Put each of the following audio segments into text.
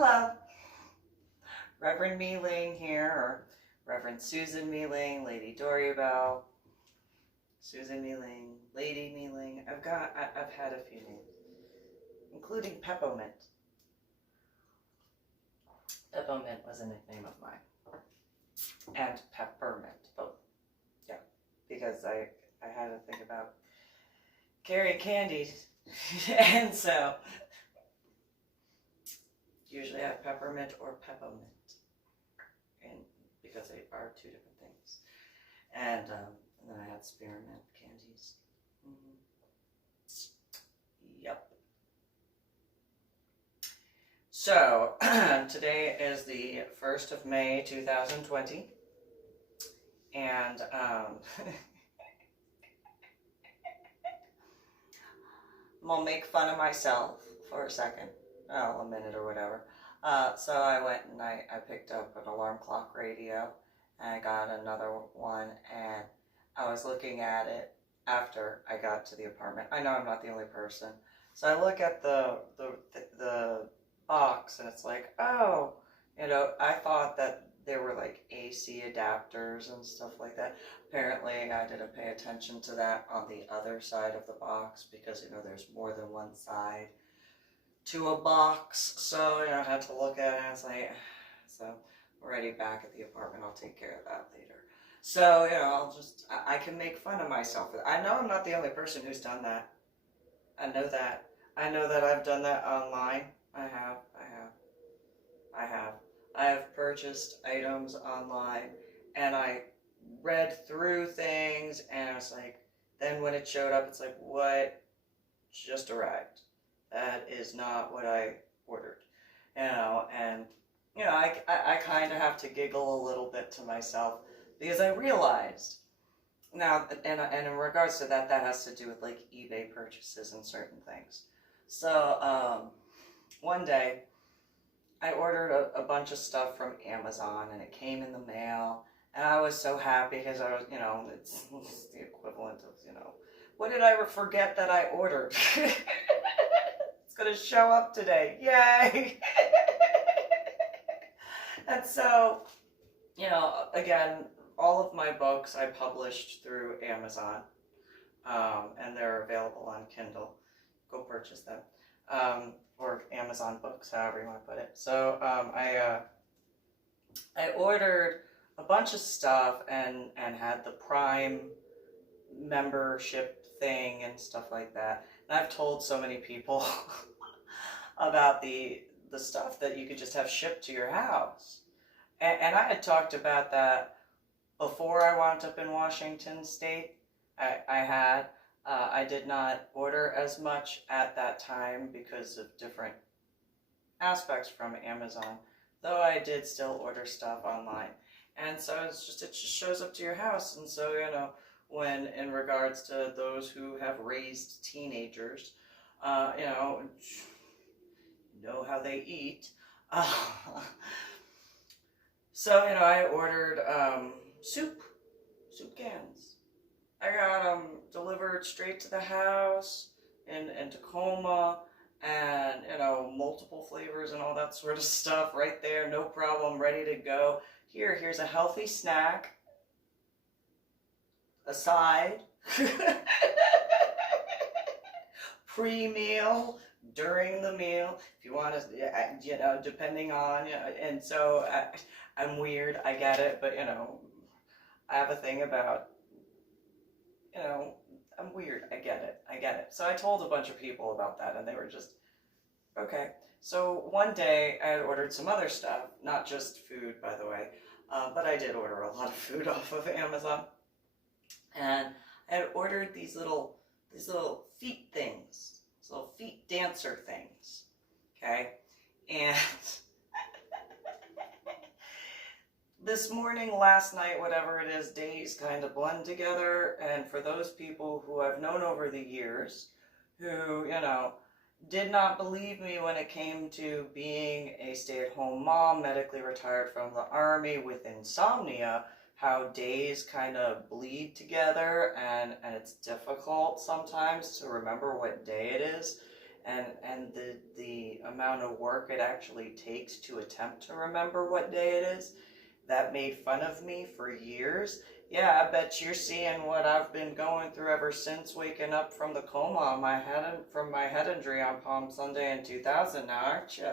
Hello, Reverend MeeLing here, or Reverend Susan MeeLing, Lady Dori, Belle, Susan MeeLing, Lady MeeLing. I've had a few names, including Peppermint. Peppermint was a nickname of mine, and Peppermint, both. Yeah, because I had to think about carrying candies, and so usually I have peppermint or peppermint, and because they are two different things. And then I had spearmint candies. Yep. So today is the 1st of May 2020, and I'm gonna make fun of myself for a second. Oh, a minute or whatever. So I went and I picked up an alarm clock radio, and I got another one, and I was looking at it after I got to the apartment. I know I'm not the only person. So I look at the box, and it's like, oh, I thought that there were like AC adapters and stuff like that. Apparently I didn't pay attention to that on the other side of the box, because there's more than one side to a box, so I had to look at it, and I was like, so I'm already back at the apartment, I'll take care of that later. So, I can make fun of myself. I know I'm not the only person who's done that. I know that. I know that I've done that online. I have purchased items online, and I read through things, and I was like, then when it showed up, it's like, what just arrived? That is not what I ordered, and I kind of have to giggle a little bit to myself, because I realized now, and in regards to that has to do with like eBay purchases and certain things. So one day I ordered a bunch of stuff from Amazon, and it came in the mail, and I was so happy, because I was, it's the equivalent of, what did I forget that I ordered? It's gonna show up today, yay! And so, again, all of my books I published through Amazon, and they're available on Kindle. Go purchase them, or Amazon books, however you want to put it. So I ordered a bunch of stuff, and had the Prime membership thing and stuff like that. And I've told so many people about the stuff that you could just have shipped to your house. And I had talked about that before I wound up in Washington State. I did not order as much at that time because of different aspects from Amazon, though I did still order stuff online. And so it just shows up to your house. And so, when in regards to those who have raised teenagers, you know how they eat. So, I ordered soup cans. I got them delivered straight to the house in Tacoma, and, multiple flavors and all that sort of stuff right there, no problem, ready to go. Here's a healthy snack, a side, pre-meal, during the meal, if you want to, depending on, and so I'm weird, I get it, but, I have a thing about, I'm weird, I get it. So I told a bunch of people about that, and they were just, okay. So one day I had ordered some other stuff, not just food, by the way, but I did order a lot of food off of Amazon, and I had ordered these little feet things, these little feet dancer things, okay, and this morning, last night, whatever it is, days kind of blend together, and for those people who I've known over the years, who, did not believe me when it came to being a stay-at-home mom, medically retired from the Army with insomnia, how days kind of bleed together, and it's difficult sometimes to remember what day it is. and the amount of work it actually takes to attempt to remember what day it is, that made fun of me for years. Yeah, I bet you're seeing what I've been going through ever since waking up from the coma on my head, from my head injury on Palm Sunday in 2000 now, aren't you?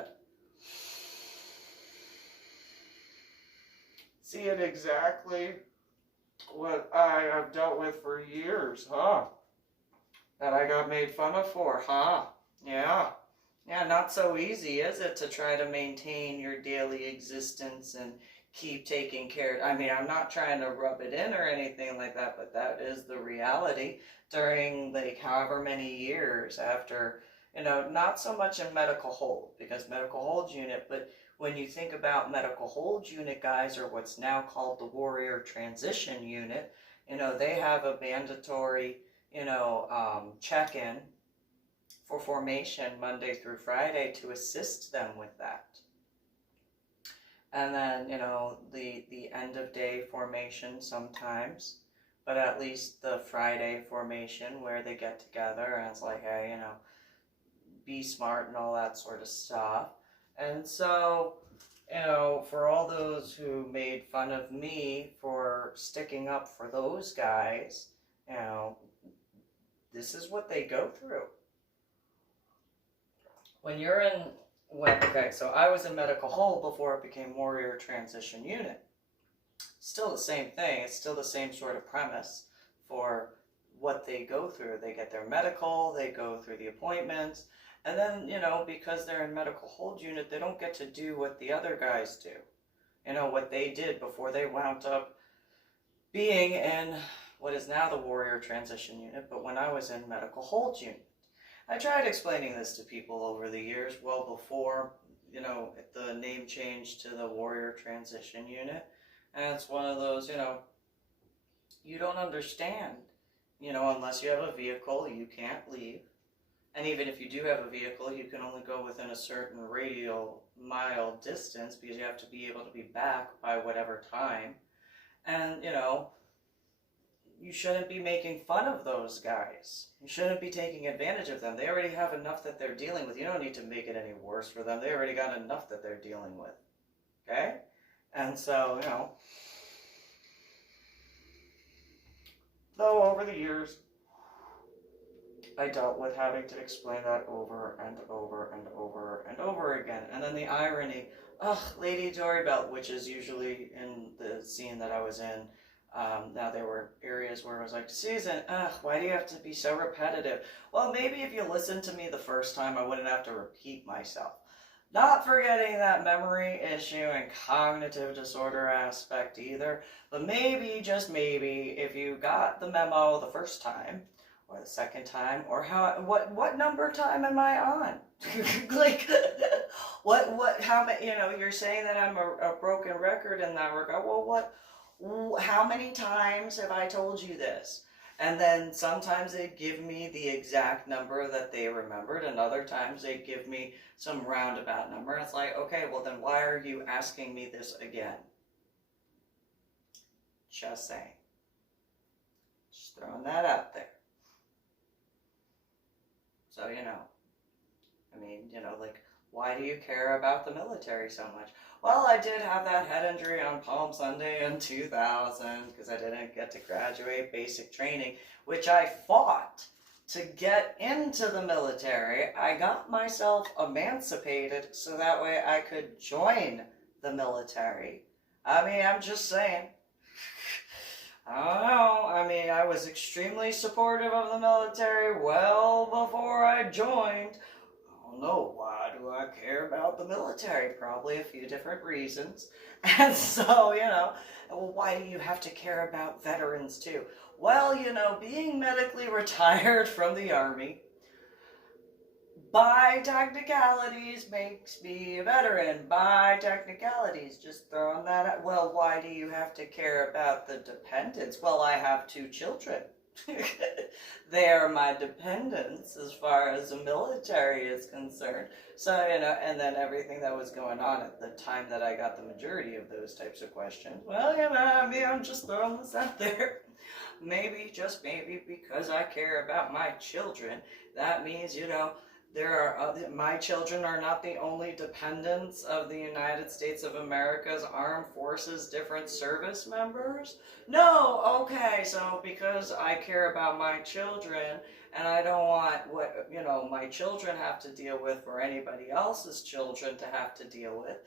Seeing exactly what I have dealt with for years, huh? That I got made fun of for, huh? Yeah. Yeah, not so easy, is it, to try to maintain your daily existence and keep taking care. I mean, I'm not trying to rub it in or anything like that, but that is the reality during like however many years after, not so much in medical hold, because medical hold unit, but when you think about medical hold unit guys, or what's now called the warrior transition unit, they have a mandatory, check-in for formation Monday through Friday to assist them with that. And then, the end of day formation sometimes, but at least the Friday formation where they get together and it's like, hey, be smart and all that sort of stuff. And so, for all those who made fun of me for sticking up for those guys, this is what they go through. When you're okay, so I was in medical hold before it became warrior transition unit. Still the same thing. It's still the same sort of premise for what they go through. They get their medical, they go through the appointments, and then, because they're in medical hold unit, they don't get to do what the other guys do. What they did before they wound up being in what is now the warrior transition unit, but when I was in medical hold unit. I tried explaining this to people over the years, well before, the name change to the warrior transition unit. And it's one of those, you don't understand, unless you have a vehicle, you can't leave. And even if you do have a vehicle, you can only go within a certain radial mile distance because you have to be able to be back by whatever time. And, you shouldn't be making fun of those guys. You shouldn't be taking advantage of them. They already have enough that they're dealing with. You don't need to make it any worse for them. They already got enough that they're dealing with. Okay? And so, though over the years, I dealt with having to explain that over and over and over and over again. And then the irony, Lady Dori, Belle, which is usually in the scene that I was in. Now there were areas where it was like, Susan, why do you have to be so repetitive? Well, maybe if you listened to me the first time, I wouldn't have to repeat myself. Not forgetting that memory issue and cognitive disorder aspect either, but maybe, just maybe, if you got the memo the first time, or the second time, or what number time am I on? Like, how many, you're saying that I'm a broken record in that regard. Well, how many times have I told you this? And then sometimes they give me the exact number that they remembered, and other times they give me some roundabout number. It's like, okay, well then why are you asking me this again? Just saying. Just throwing that out there. So, like, why do you care about the military so much? Well, I did have that head injury on Palm Sunday in 2000 because I didn't get to graduate basic training, which I fought to get into the military. I got myself emancipated so that way I could join the military. I mean, I'm just saying. I don't know. I mean, I was extremely supportive of the military well before I joined. No, why do I care about the military? Probably a few different reasons. And so, well, why do you have to care about veterans too? Well, being medically retired from the Army, by technicalities, makes me a veteran. By technicalities, just throwing that out. Well, why do you have to care about the dependents? Well, I have 2 children. They are my dependents as far as the military is concerned. So, and then everything that was going on at the time that I got the majority of those types of questions. Well, I'm just throwing this out there. Maybe, just maybe, because I care about my children, that means, My children are not the only dependents of the United States of America's armed forces, different service members. No, okay, so because I care about my children and I don't want what, my children have to deal with or anybody else's children to have to deal with,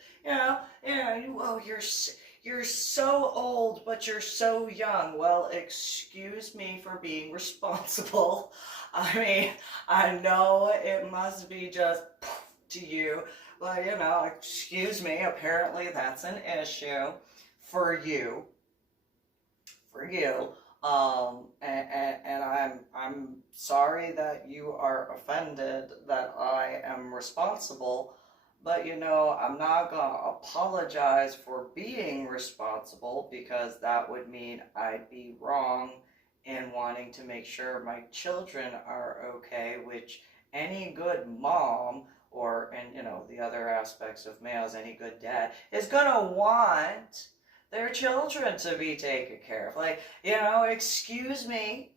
you're so old, but you're so young. Well, excuse me for being responsible. I mean, I know it must be just to you, but excuse me, apparently that's an issue for you. And I'm sorry that you are offended that I am responsible, but I'm not gonna apologize for being responsible, because that would mean I'd be wrong in wanting to make sure my children are okay, which any good mom, and the other aspects of males, any good dad is gonna want their children to be taken care of. Like, excuse me.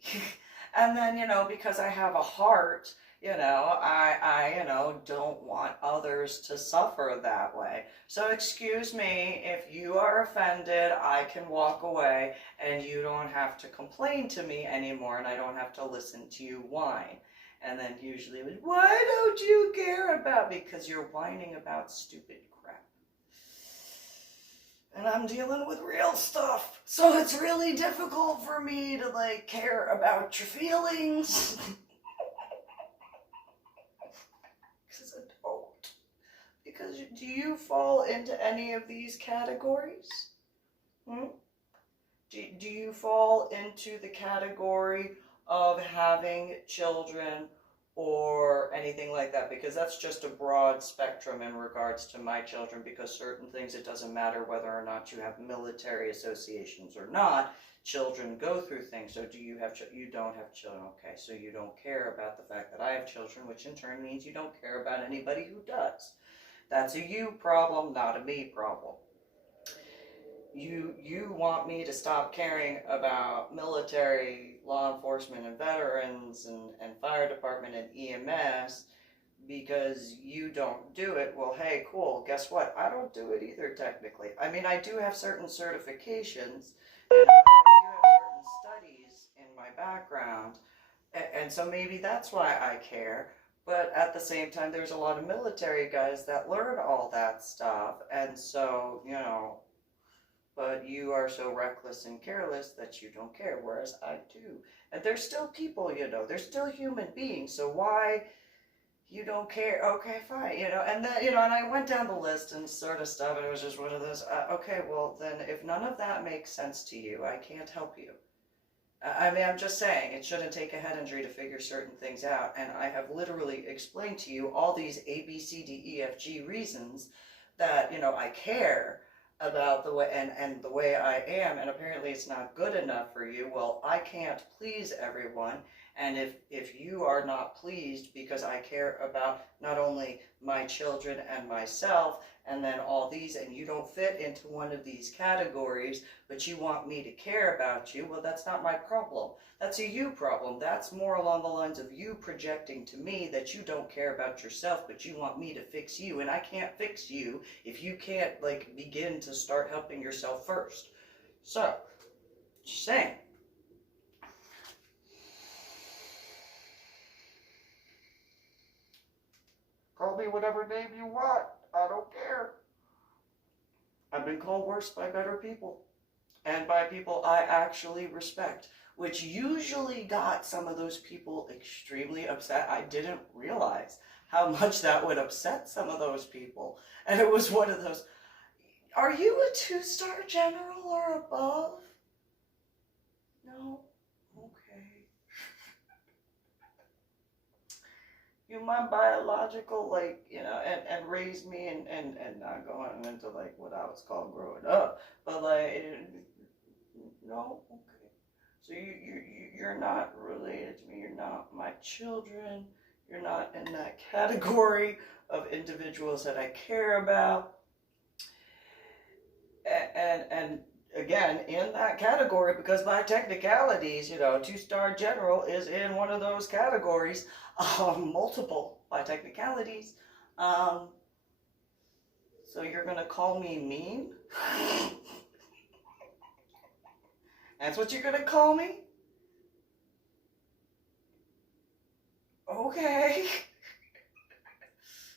And then, because I have a heart, I don't want others to suffer that way. So excuse me, if you are offended, I can walk away and you don't have to complain to me anymore, and I don't have to listen to you whine. And then usually it was, why don't you care about me? Because you're whining about stupid crap. And I'm dealing with real stuff. So it's really difficult for me to care about your feelings. Because I don't. Because do you fall into any of these categories? Do you fall into the category of having children or anything like that? Because that's just a broad spectrum in regards to my children, because certain things, it doesn't matter whether or not you have military associations or not, children go through things. So do you have you don't have children? Okay, so you don't care about the fact that I have children, which in turn means you don't care about anybody who does. That's a you problem, not a me problem. You want me to stop caring about military, law enforcement, and veterans, and fire department and EMS because you don't do it. Well, hey, cool, guess what? I don't do it either, technically. I mean, I do have certain certifications, and I do have certain studies in my background, and so maybe that's why I care. But at the same time, there's a lot of military guys that learn all that stuff, and so, but you are so reckless and careless that you don't care, whereas I do. And there's still people, they're still human beings, so why you don't care? Okay, fine, and then, and I went down the list and sort of stuff, and it was just one of those, okay, well, then if none of that makes sense to you, I can't help you. I mean, I'm just saying, it shouldn't take a head injury to figure certain things out, and I have literally explained to you all these A, B, C, D, E, F, G reasons that, I care about the way, and the way I am, and apparently it's not good enough for you. Well, I can't please everyone, and if you are not pleased because I care about not only my children and myself, and then all these, and you don't fit into one of these categories, but you want me to care about you, well, that's not my problem. That's a you problem. That's more along the lines of you projecting to me that you don't care about yourself, but you want me to fix you, and I can't fix you if you can't, begin to start helping yourself first. So, just saying. Call me whatever name you want. I don't care. I've been called worse by better people. And by people I actually respect, which usually got some of those people extremely upset. I didn't realize how much that would upset some of those people. And it was one of those, are you a 2-star general or above? No? Okay. You my biological, and raised me and not going into what I was called growing up, but no, okay. So you're not related to me. You're not my children. You're not in that category of individuals that I care about. And again, in that category, because by technicalities, 2-star general is in one of those categories, multiple by technicalities. So you're gonna call me mean? That's what you're gonna call me? Okay.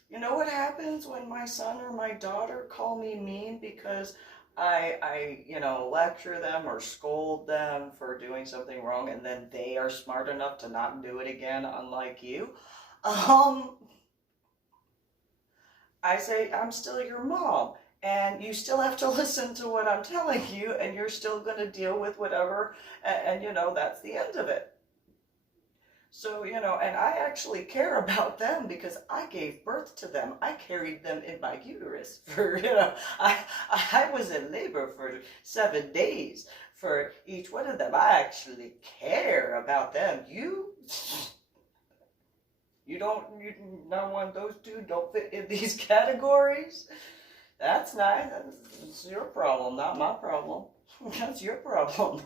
You know what happens when my son or my daughter call me mean because I lecture them or scold them for doing something wrong, and then they are smart enough to not do it again, unlike you? I say, I'm still your mom, and you still have to listen to what I'm telling you, and you're still going to deal with whatever, and that's the end of it. So, and I actually care about them because I gave birth to them. I carried them in my uterus for, I was in labor for 7 days for each one of them. I actually care about them. You not one of those two don't fit in these categories? That's nice. That's your problem, not my problem. That's your problem.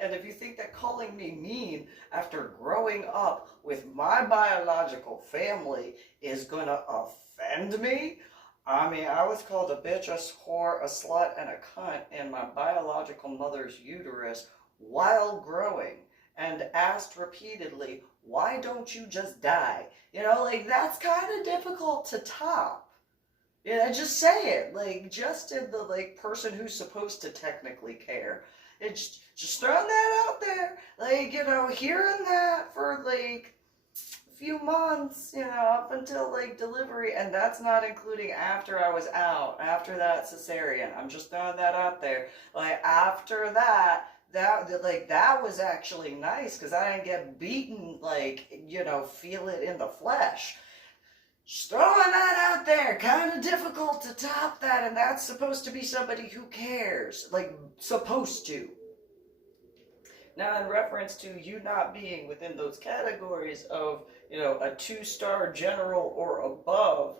And if you think that calling me mean after growing up with my biological family is gonna offend me, I mean, I was called a bitch, a whore, a slut, and a cunt in my biological mother's uterus while growing, and asked repeatedly, why don't you just die? That's kind of difficult to top. Just say it, just in the, person who's supposed to technically care. It's just throwing that out there, hearing that for, a few months, up until, delivery, and that's not including after I was out, after that cesarean. I'm just throwing that out there. After that, that was actually nice, because I didn't get beaten, feel it in the flesh. Just throwing that out there, kind of difficult to top that, and that's supposed to be somebody who cares, supposed to. Now, in reference to you not being within those categories of, a 2-star general or above,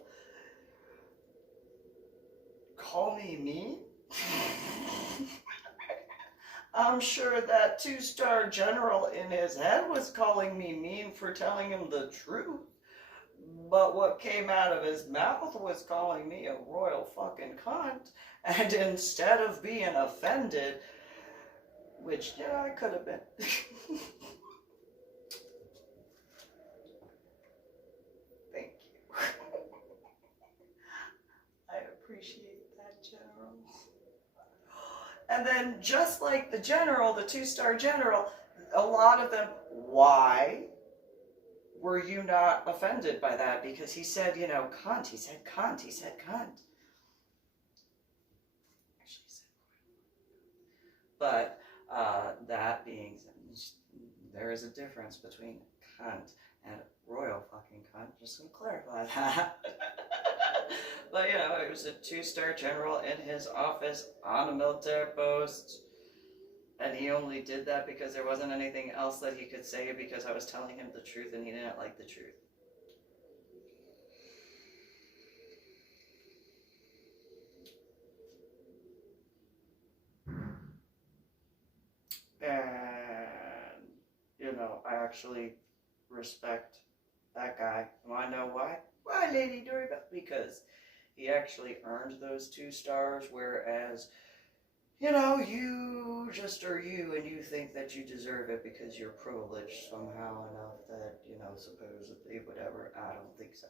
call me mean? I'm sure that 2-star general in his head was calling me mean for telling him the truth. But what came out of his mouth was calling me a royal fucking cunt. And instead of being offended, which, I could have been. Thank you. I appreciate that, General. And then, just like the general, the 2-star general, a lot of them, why were you not offended by that? Because he said, cunt. He said cunt. He said cunt. Actually, he said but that being said, there is a difference between cunt and royal fucking cunt. Just to clarify that. But, it was a 2-star general in his office on a military post. And he only did that because there wasn't anything else that he could say, because I was telling him the truth and he didn't like the truth. And, I actually respect that guy. And I know why. Why, Lady Dori? Because he actually earned those 2 stars, whereas, you just are you, and you think that you deserve it because you're privileged somehow enough that, supposedly, whatever. I don't think so.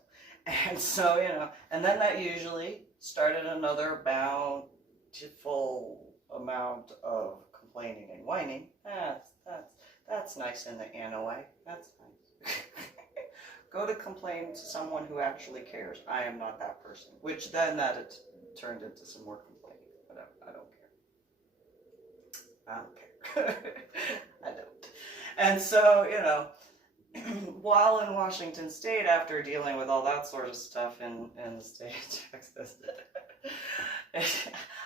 And so, and then that usually started another bountiful amount of complaining and whining. That's nice in a way. That's nice. Go to complain to someone who actually cares. I am not that person. Which then it turned into some more complaining. Whatever. I don't care. I don't. And so, while in Washington State, after dealing with all that sort of stuff in the state of Texas,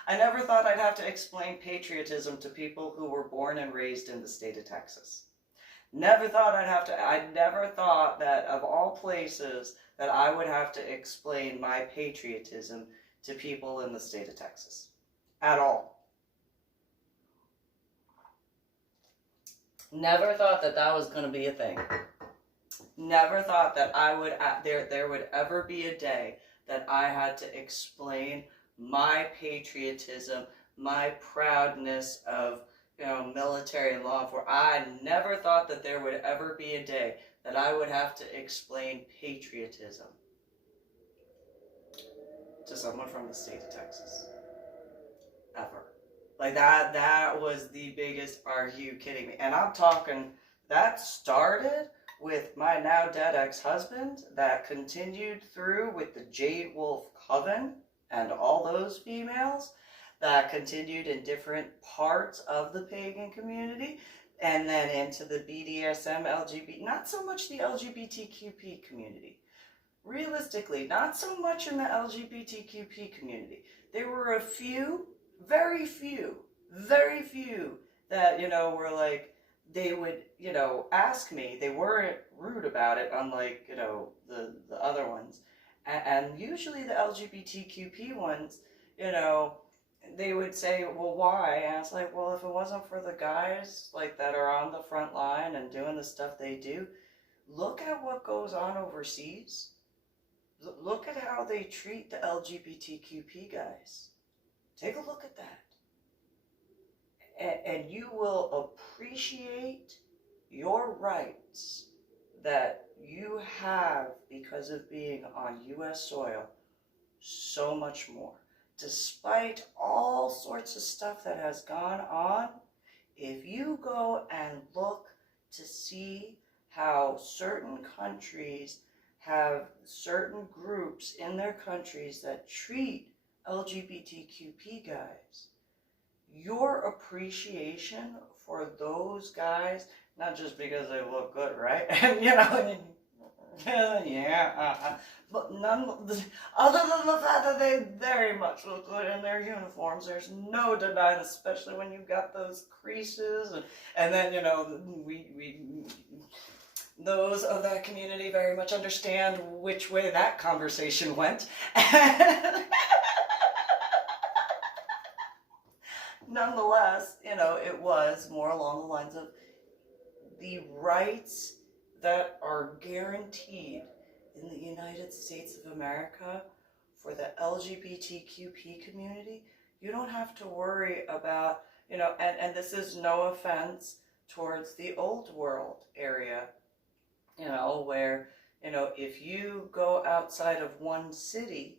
I never thought I'd have to explain patriotism to people who were born and raised in the state of Texas. I never thought that of all places that I would have to explain my patriotism to people in the state of Texas. at all. Never thought that that was going to be a thing. Never thought that there would ever be a day that I had to explain my patriotism, my proudness of, military and law enforcement. I never thought that there would ever be a day that I would have to explain patriotism to someone from the state of Texas. Ever. Like that was the biggest, are you kidding me? And I'm talking, that started with my now dead ex-husband, that continued through with the Jade Wolf Coven and all those females, that continued in different parts of the pagan community, and then into the BDSM, LGBT, not so much the LGBTQP community. Realistically, not so much in the LGBTQP community. There were a few, very few that, were like, they would, ask me. They weren't rude about it, unlike, the other ones. And usually the LGBTQP ones, they would say, well, why? And I was like, well, if it wasn't for the guys, like, that are on the front line and doing the stuff they do, look at what goes on overseas. Look at how they treat the LGBTQP guys. Take a look at that. And you will appreciate your rights that you have because of being on U.S. soil so much more. Despite all sorts of stuff that has gone on, if you go and look to see how certain countries have certain groups in their countries that treat LGBTQP guys, your appreciation for those guys, not just because they look good, right? And but other than the fact that they very much look good in their uniforms, there's no denying, especially when you've got those creases, and then we those of that community very much understand which way that conversation went. Nonetheless, it was more along the lines of the rights that are guaranteed in the United States of America for the LGBTQP community. You don't have to worry about, and this is no offense towards the old world area, where, if you go outside of one city,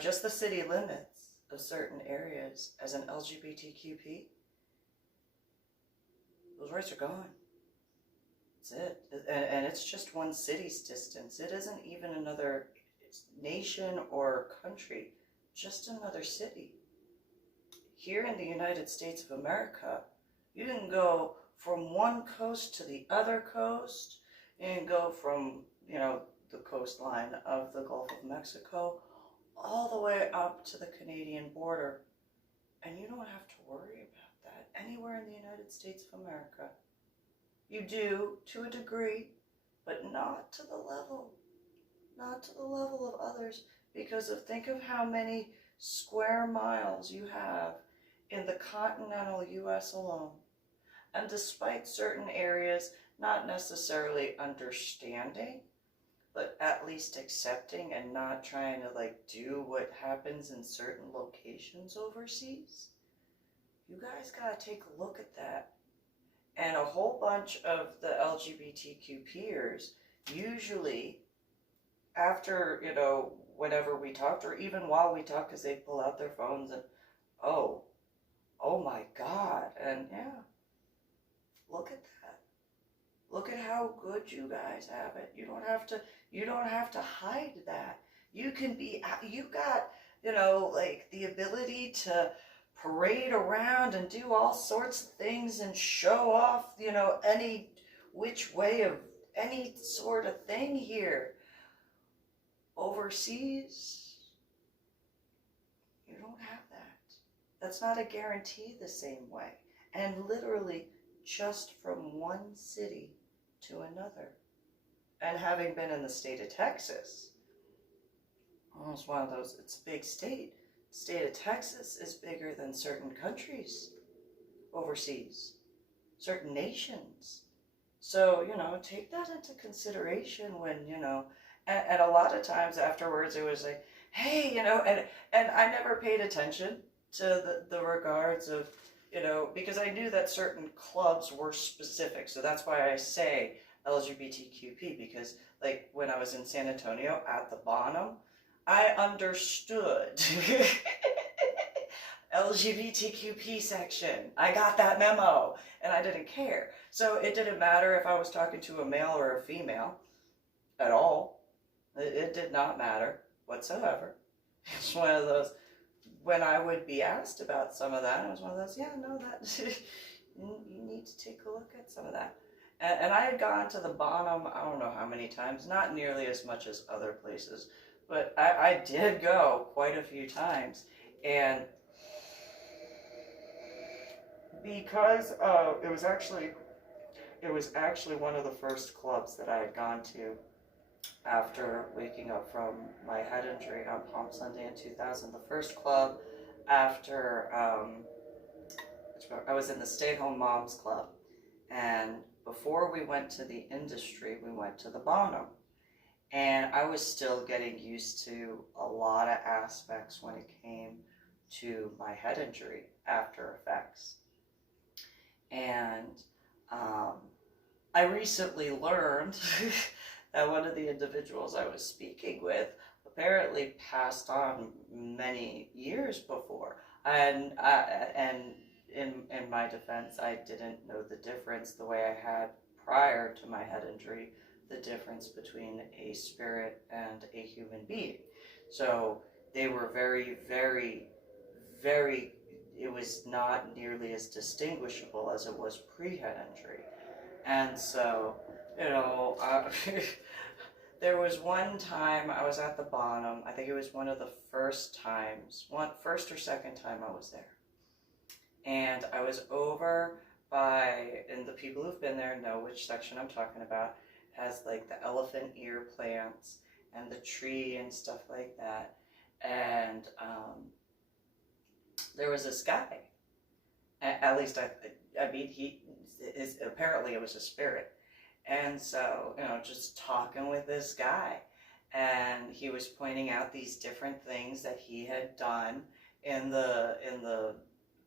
just the city limits of certain areas as an LGBTQP, those rights are gone. That's it. And it's just one city's distance. It isn't even another nation or country, just another city. Here in the United States of America, you can go from one coast to the other coast, and go from, the coastline of the Gulf of Mexico all the way up to the Canadian border. And you don't have to worry about that anywhere in the United States of America. You do, to a degree, but not to the level of others, because think of how many square miles you have in the continental U.S. alone. And despite certain areas not necessarily understanding, but at least accepting and not trying to do what happens in certain locations overseas, you guys gotta take a look at that. And a whole bunch of the LGBTQ peers, usually after, whenever we talked, or even while we talked, because they'd pull out their phones and, oh my God, and yeah, look at that. Look at how good you guys have it. You don't have to hide that. You can be, you got, the ability to parade around and do all sorts of things and show off, any which way of any sort of thing here. Overseas, you don't have that. That's not a guarantee the same way. And literally just from one city to another. And having been in the state of Texas, it's one of those, it's a big state. state of Texas is bigger than certain countries overseas, certain nations. So, take that into consideration when, and a lot of times afterwards it was like, hey, and I never paid attention to the regards of, because I knew that certain clubs were specific. So that's why I say LGBTQP, because like when I was in San Antonio at the Bonham, I understood LGBTQP section. I got that memo and I didn't care. So it didn't matter if I was talking to a male or a female at all. It did not matter whatsoever. It's one of those, when I would be asked about some of that, it was one of those, yeah, no, that you need to take a look at some of that. And I had gone to the Bonham, I don't know how many times, not nearly as much as other places, but I did go quite a few times. And because it was actually one of the first clubs that I had gone to after waking up from my head injury on Palm Sunday in 2000. The first club after I was in the Stay-Home Moms Club, and before we went to the Industry, we went to the Bonham, and I was still getting used to a lot of aspects when it came to my head injury after effects. And I recently learned that one of the individuals I was speaking with apparently passed on many years before. And in my defense, I didn't know the difference the way I had prior to my head injury, the difference between a spirit and a human being. So they were very, very, very, it was not nearly as distinguishable as it was pre-head injury. And so, there was one time I was at the Bonham. I think it was one of the first or second time I was there. And I was over by, and the people who've been there know which section I'm talking about, has like the elephant ear plants and the tree and stuff like that. And there was this guy, at least I mean, apparently it was a spirit. And so, just talking with this guy, and he was pointing out these different things that he had done in the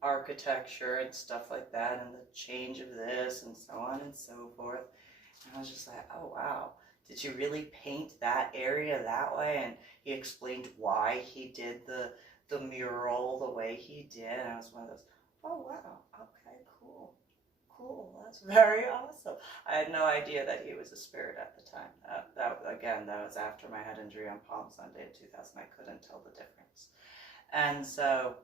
architecture and stuff like that, and the change of this and so on and so forth. And I was just like, oh wow, did you really paint that area that way? And he explained why he did the mural the way he did, and I was one of those, oh wow, okay, cool, that's very awesome. I had no idea that he was a spirit at the time. That was after my head injury on Palm Sunday in 2000. I couldn't tell the difference. And so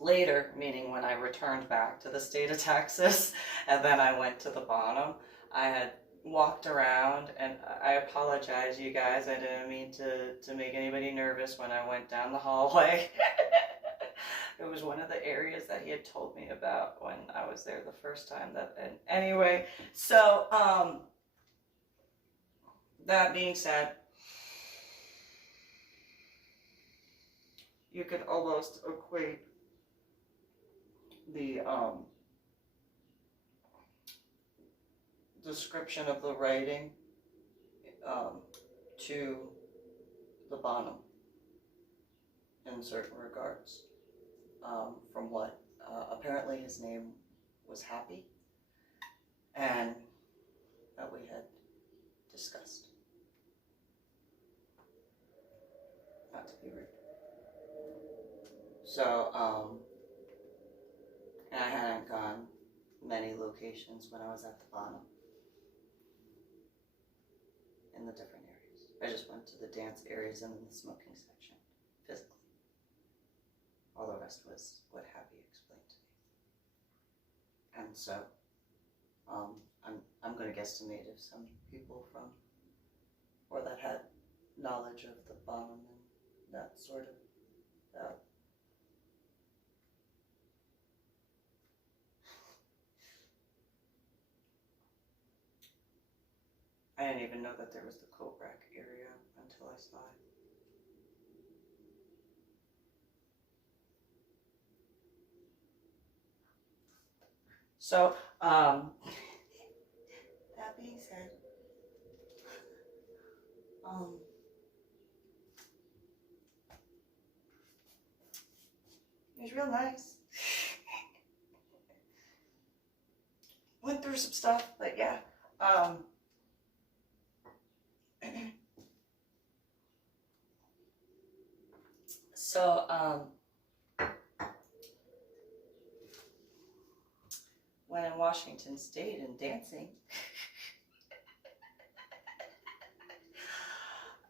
later, meaning when I returned back to the state of Texas, and then I went to the Bonham, I had walked around, and I apologize, you guys, I didn't mean to make anybody nervous when I went down the hallway. It was one of the areas that he had told me about when I was there the first time. And anyway, so that being said, you could almost equate the description of the writing to the Bonham in certain regards. From what apparently his name was Happy, and that we had discussed. Not to be rude. So, and I hadn't gone many locations when I was at the Bonham in the different areas. I just went to the dance areas and then the smoking section physically. All the rest was what Happy explained to me. And so, I'm going to guesstimate if some people that had knowledge of the Bonham and that sort of, I didn't even know that there was the coat rack area until I saw it. So, that being said, it was real nice. Went through some stuff, but yeah. So, when in Washington State and dancing,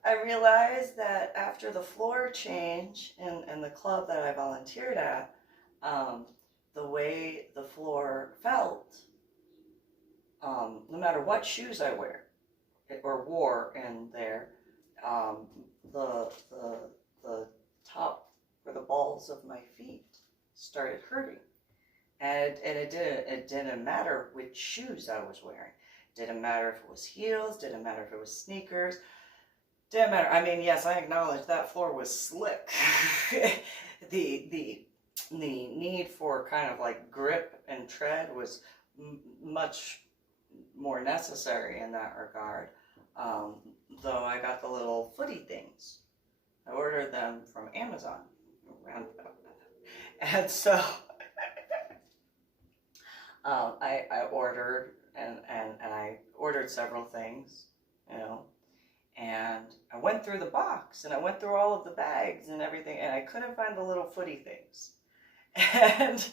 I realized that after the floor change in the club that I volunteered at, the way the floor felt, no matter what shoes I wear or wore in there, the top or the balls of my feet started hurting. And it didn't matter which shoes I was wearing. Didn't matter if it was heels, didn't matter if it was sneakers, didn't matter. I mean, yes, I acknowledge that floor was slick. the need for kind of like grip and tread was much more necessary in that regard. Though I got the little footy things. I ordered them from Amazon. And so I ordered and I ordered several things, you know, and I went through the box and I went through all of the bags and everything, and I couldn't find the little footy things. And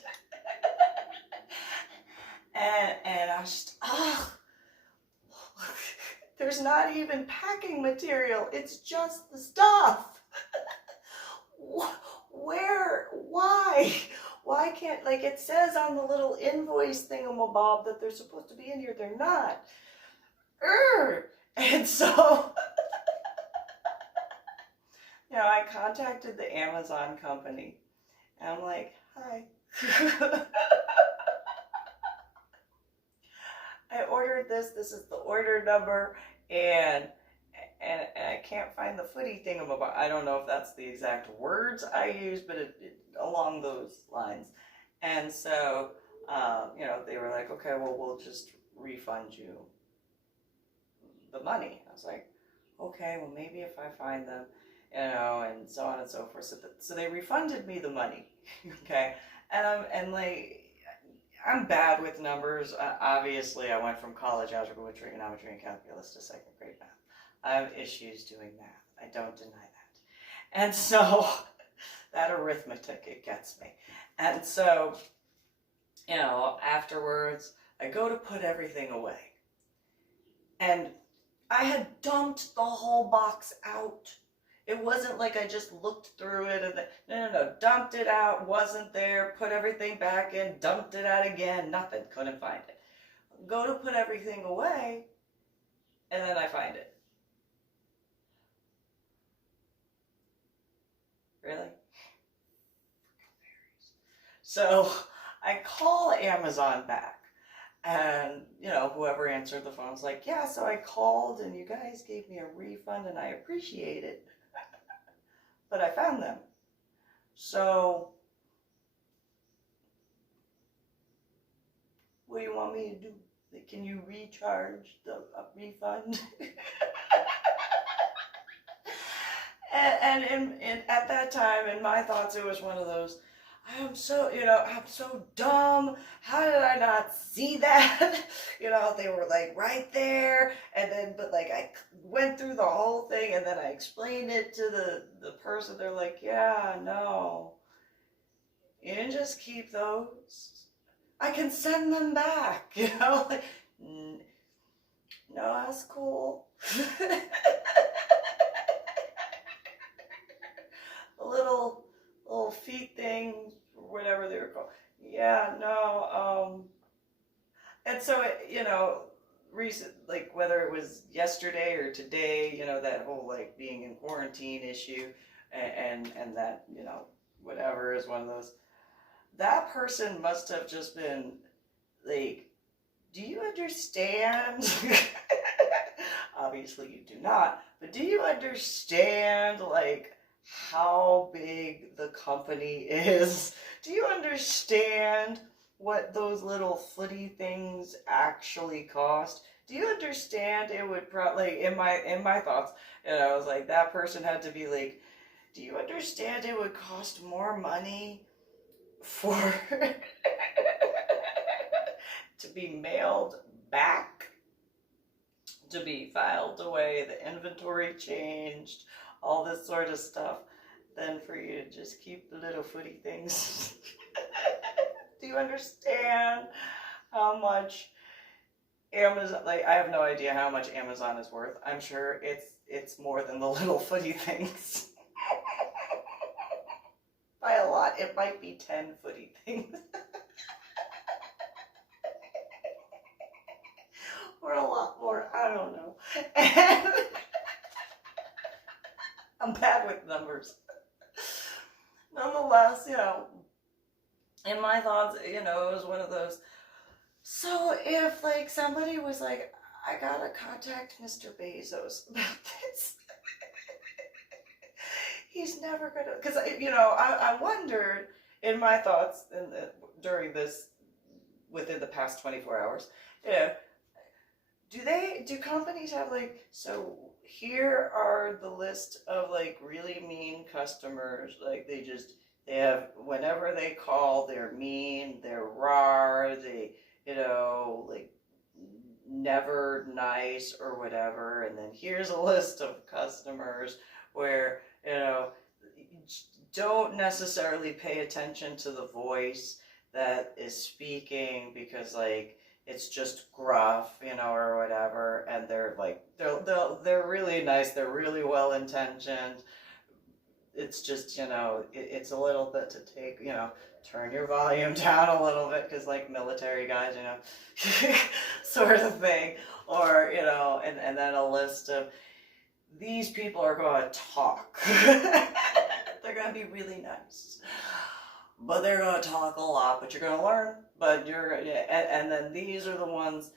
and I was just, there's not even packing material. It's just the stuff. Where? Why? Why can't, like, it says on the little invoice thingamabob that they're supposed to be in here. They're not. And so, you know, I contacted the Amazon company. And I'm like, hi. I ordered this. This is the order number. And I can't find the footy thingamabob. I don't know if that's the exact words I use, but it along those lines. And so, you know, they were like, okay, well, we'll just refund you the money. I was like, okay, well, maybe if I find them, you know, and so on and so forth. So they refunded me the money, okay? And I'm bad with numbers. Obviously, I went from college algebra, trigonometry, and calculus to second grade math. I have issues doing math. I don't deny that. And so, that arithmetic, it gets me. And so, you know, afterwards, I go to put everything away. And I had dumped the whole box out. It wasn't like I just looked through it and no, dumped it out, wasn't there, put everything back in, dumped it out again, nothing, couldn't find it. Go to put everything away, and then I find it. Really? So I call Amazon back, and, you know, whoever answered the phone was like, yeah, so I called and you guys gave me a refund and I appreciate it, but I found them. So what do you want me to do? Can you recharge the refund? and at that time, in my thoughts, it was one of those, I'm so dumb. How did I not see that? You know, they were like right there. And then, but like I went through the whole thing and then I explained it to the person. They're like, yeah, no. You didn't just keep those. I can send them back, you know? Like, no, that's cool. The little feet things, whatever they were called. Yeah, no, and so, you know, recent, like whether it was yesterday or today, you know, that whole like being in quarantine issue and that, you know, whatever is one of those, that person must have just been like, do you understand? Obviously you do not, but do you understand, like, how big the company is? Do you understand what those little footy things actually cost? Do you understand? It would probably in my thoughts, I was like, that person had to be like, do you understand it would cost more money for to be mailed back, to be filed away, the inventory changed, all this sort of stuff, than for you to just keep the little footy things? Do you understand how much Amazon, like, I have no idea how much Amazon is worth. I'm sure it's more than the little footy things. By a lot. It might be 10 footy things. Or a lot more. I don't know. And I'm bad with numbers. Nonetheless, in my thoughts, it was one of those. So if like somebody was like, I gotta contact Mr. Bezos about this, he's never gonna, because I wondered in my thoughts during this, within the past 24 hours, do companies have like, so here are the list of like really mean customers, like they have, whenever they call, they're mean, they're raw, they, like never nice or whatever, and then here's a list of customers where, don't necessarily pay attention to the voice that is speaking because like it's just gruff, or whatever, and they're like they're really nice, they're really well intentioned. It's just it's a little bit to take, turn your volume down a little bit because like military guys, sort of thing, or and then a list of these people are going to talk. They're going to be really nice, but they're going to talk a lot, but you're going to learn, but and then these are the ones,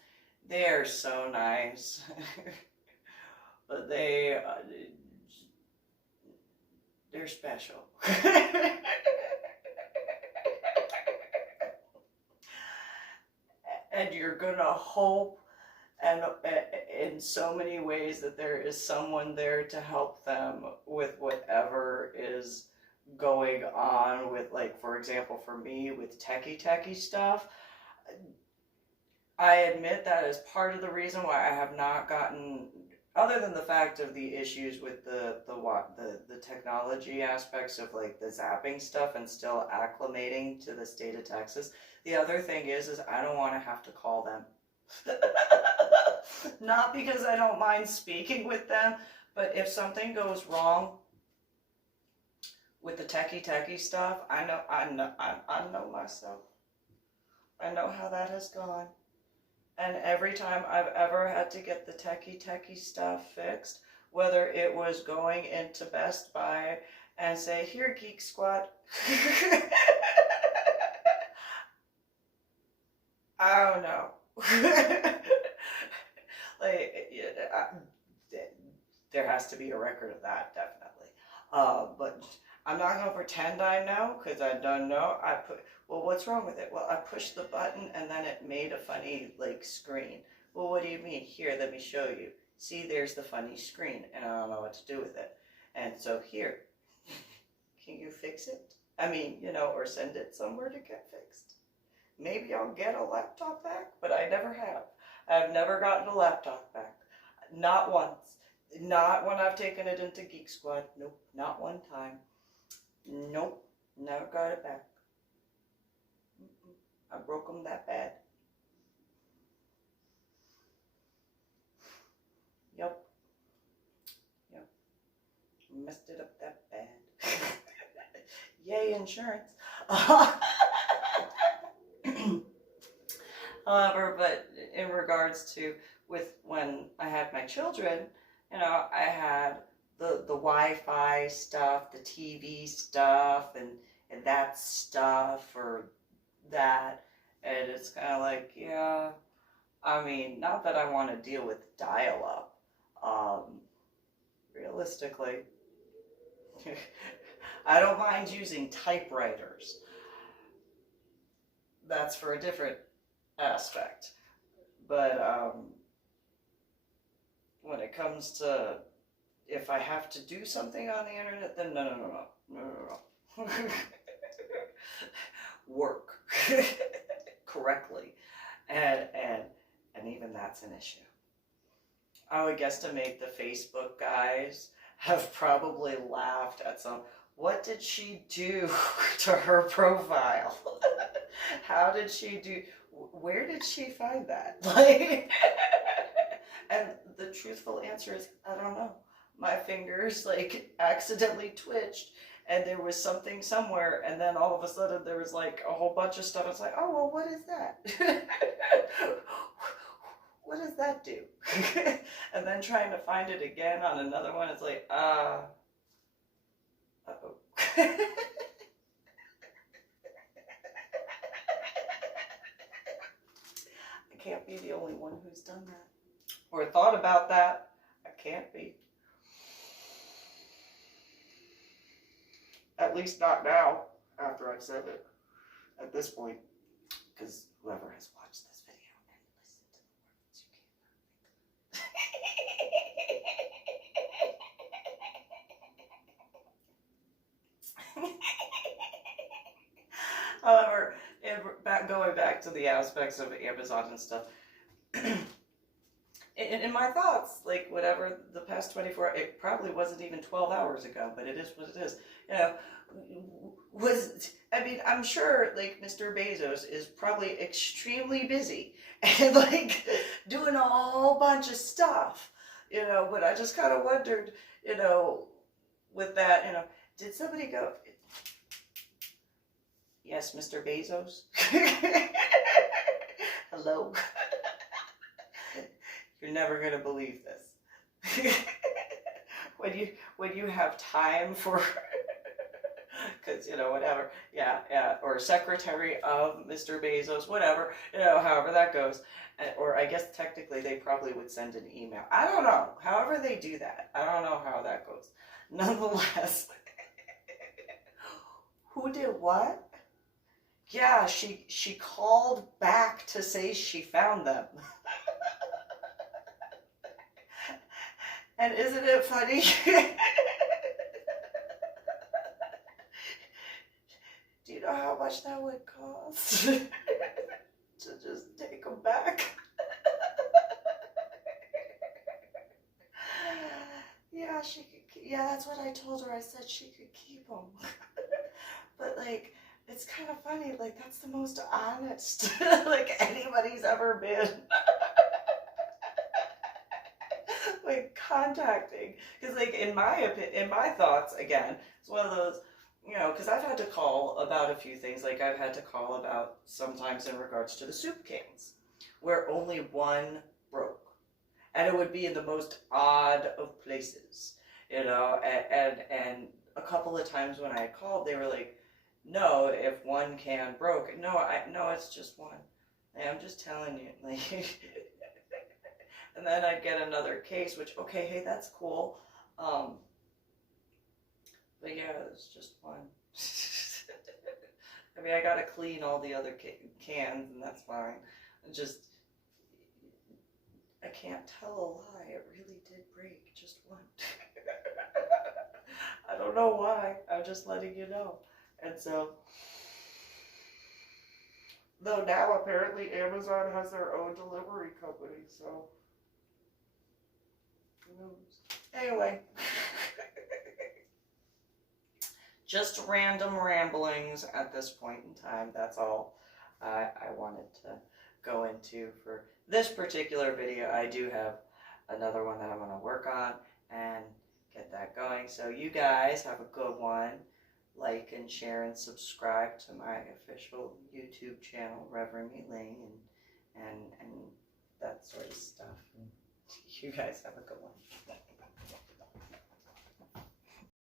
they're so nice. But they're special. And you're going to hope, and in so many ways, that there is someone there to help them with whatever is going on with, like, for example, for me, with techie stuff. I admit that is part of the reason why I have not gotten, other than the fact of the issues with the technology aspects of like the zapping stuff and still acclimating to the state of Texas. The other thing is I don't want to have to call them. Not because I don't mind speaking with them, but if something goes wrong with the techie stuff, I know myself. I know how that has gone. And every time I've ever had to get the techie stuff fixed, whether it was going into Best Buy and say, here, Geek Squad. I don't know. There has to be a record of that, definitely. But I'm not going to pretend I know, because I don't know. Well, what's wrong with it? Well, I pushed the button and then it made a funny, like, screen. Well, what do you mean? Here, let me show you. See, there's the funny screen, and I don't know what to do with it. And so here, can you fix it? I mean, or send it somewhere to get fixed. Maybe I'll get a laptop back, but I never have. I've never gotten a laptop back. Not once. Not when I've taken it into Geek Squad. Nope, not one time. Nope, never got it back. I broke them that bad. Yep. Messed it up that bad. Yay, insurance. However, but in regards to when I had my children, I had the Wi-Fi stuff, the TV stuff, and that stuff, or that, and it's kind of like, yeah, I mean, not that I want to deal with dial-up, realistically. I don't mind using typewriters, that's for a different aspect. But when it comes to if I have to do something on the internet, then no. Work correctly, and even that's an issue. I would guesstimate the Facebook guys have probably laughed at some. What did she do to her profile? How did she do? Where did she find that? Like, and the truthful answer is, I don't know. My fingers like accidentally twitched, and there was something somewhere, and then all of a sudden there was like a whole bunch of stuff. It's like, oh well, what is that? What does that do? And then trying to find it again on another one, it's like, uh-oh. I can't be the only one who's done that. Or thought about that. I can't be. At least not now, after I've said it. At this point. Because whoever has watched this video and listened to the words, you can't. However, going back to the aspects of Amazon and stuff, in my thoughts, like whatever the past 24, it probably wasn't even 12 hours ago, but it is what it is. You know, I mean, I'm sure like Mr. Bezos is probably extremely busy and like doing a whole bunch of stuff, you know, but I just kind of wondered, you know, with that, you know, did somebody go, yes, Mr. Bezos? Hello? You're never going to believe this. when you have time for, because, you know, whatever, yeah, or secretary of Mr. Bezos, whatever, you know, however that goes. Or I guess technically they probably would send an email. I don't know. However they do that. I don't know how that goes. Nonetheless, who did what? Yeah, she called back to say she found them. And isn't it funny? Do you know how much that would cost to just take them back? Yeah, yeah, that's what I told her. I said she could keep them. But like, it's kind of funny. Like, that's the most honest like anybody's ever been. Like contacting, because like in my thoughts, again, it's one of those, you know, because I've had to call about a few things. Like I've had to call about sometimes in regards to the soup cans where only one broke, and it would be in the most odd of places, you know, and a couple of times when I called, they were like, no, if one can broke, no, it's just one. Like, I'm just telling you, like. And then I'd get another case, which, okay, hey, that's cool. But yeah, it's just one. I mean, I gotta clean all the other cans, and that's fine. I can't tell a lie. It really did break, just one. I don't know why. I'm just letting you know. And so, though now apparently Amazon has their own delivery company, so. Anyway, just random ramblings at this point in time. That's all I wanted to go into for this particular video. I do have another one that I'm going to work on and get that going. So you guys have a good one. Like and share and subscribe to my official YouTube channel, Reverend MeeLing, and that sort of stuff. You guys have a good one.